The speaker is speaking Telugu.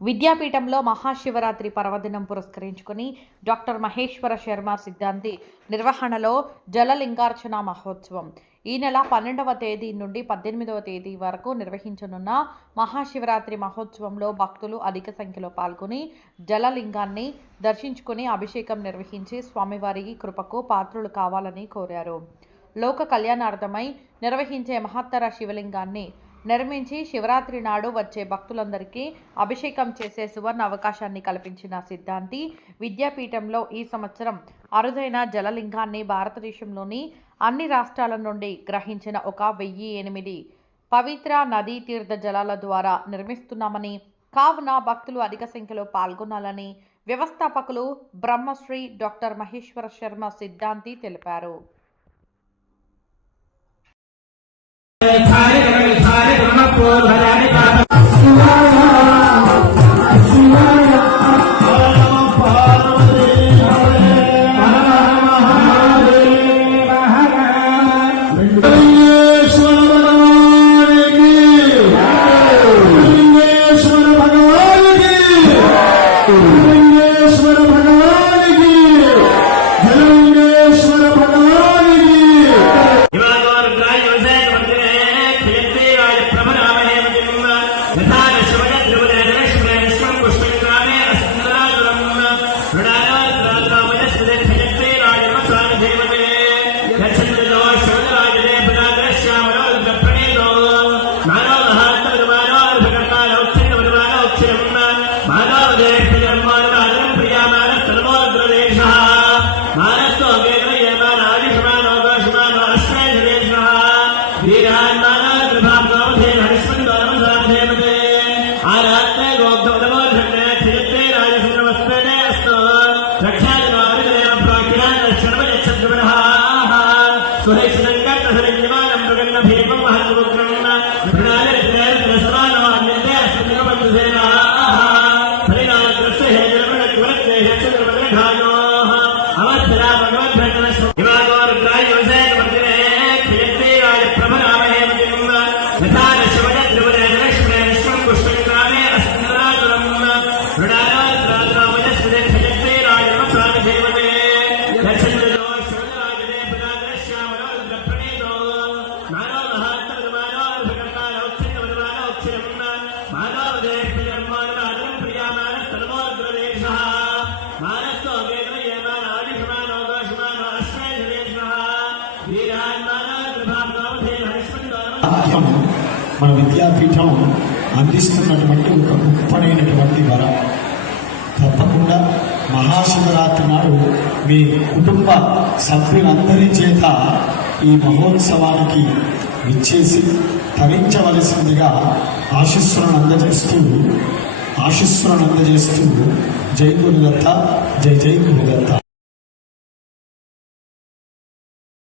విద్యాపీఠంలో మహాశివరాత్రి పర్వదినం పురస్కరించుకుని డాక్టర్ మహేశ్వర శర్మ సిద్ధాంతి నిర్వహణలో జలలింగార్చన మహోత్సవం ఈ నెల 12వ తేదీ నుండి 18వ తేదీ వరకు నిర్వహించనున్న మహాశివరాత్రి మహోత్సవంలో భక్తులు అధిక సంఖ్యలో పాల్గొని జలలింగాన్ని దర్శించుకుని అభిషేకం నిర్వహించి స్వామివారికి కృపకు పాత్రులు కావాలని కోరారు. లోక కళ్యాణార్థమై నిర్వహించే మహత్తర శివలింగాన్ని నిర్మించి శివరాత్రి నాడు వచ్చే భక్తులందరికీ అభిషేకం చేసే సువర్ణ అవకాశాన్ని కల్పించిన సిద్ధాంతి విద్యాపీఠంలో ఈ సంవత్సరం అరుదైన జలలింగాన్ని భారతదేశంలోని అన్ని రాష్ట్రాల నుండి గ్రహించిన ఒక 1008 పవిత్ర నదీ తీర్థ జలాల ద్వారా నిర్మిస్తున్నామని, కావున భక్తులు అధిక సంఖ్యలో పాల్గొనాలని వ్యవస్థాపకులు బ్రహ్మశ్రీ డాక్టర్ మహేశ్వర శర్మ సిద్ధాంతి తెలిపారు. మన విద్యాపీఠం అందిస్తున్నటువంటి ఒక గొప్పనైనటువంటి వరం. తప్పకుండా మహాశివరాత్రి నాడు మీ కుటుంబ సభ్యులందరి చేత ఈ మహోత్సవానికి విచ్చేసి తరించవలసిందిగా ఆశీస్సులను అందజేస్తూ జై గురుదత్త, జై జై గురుదత్త.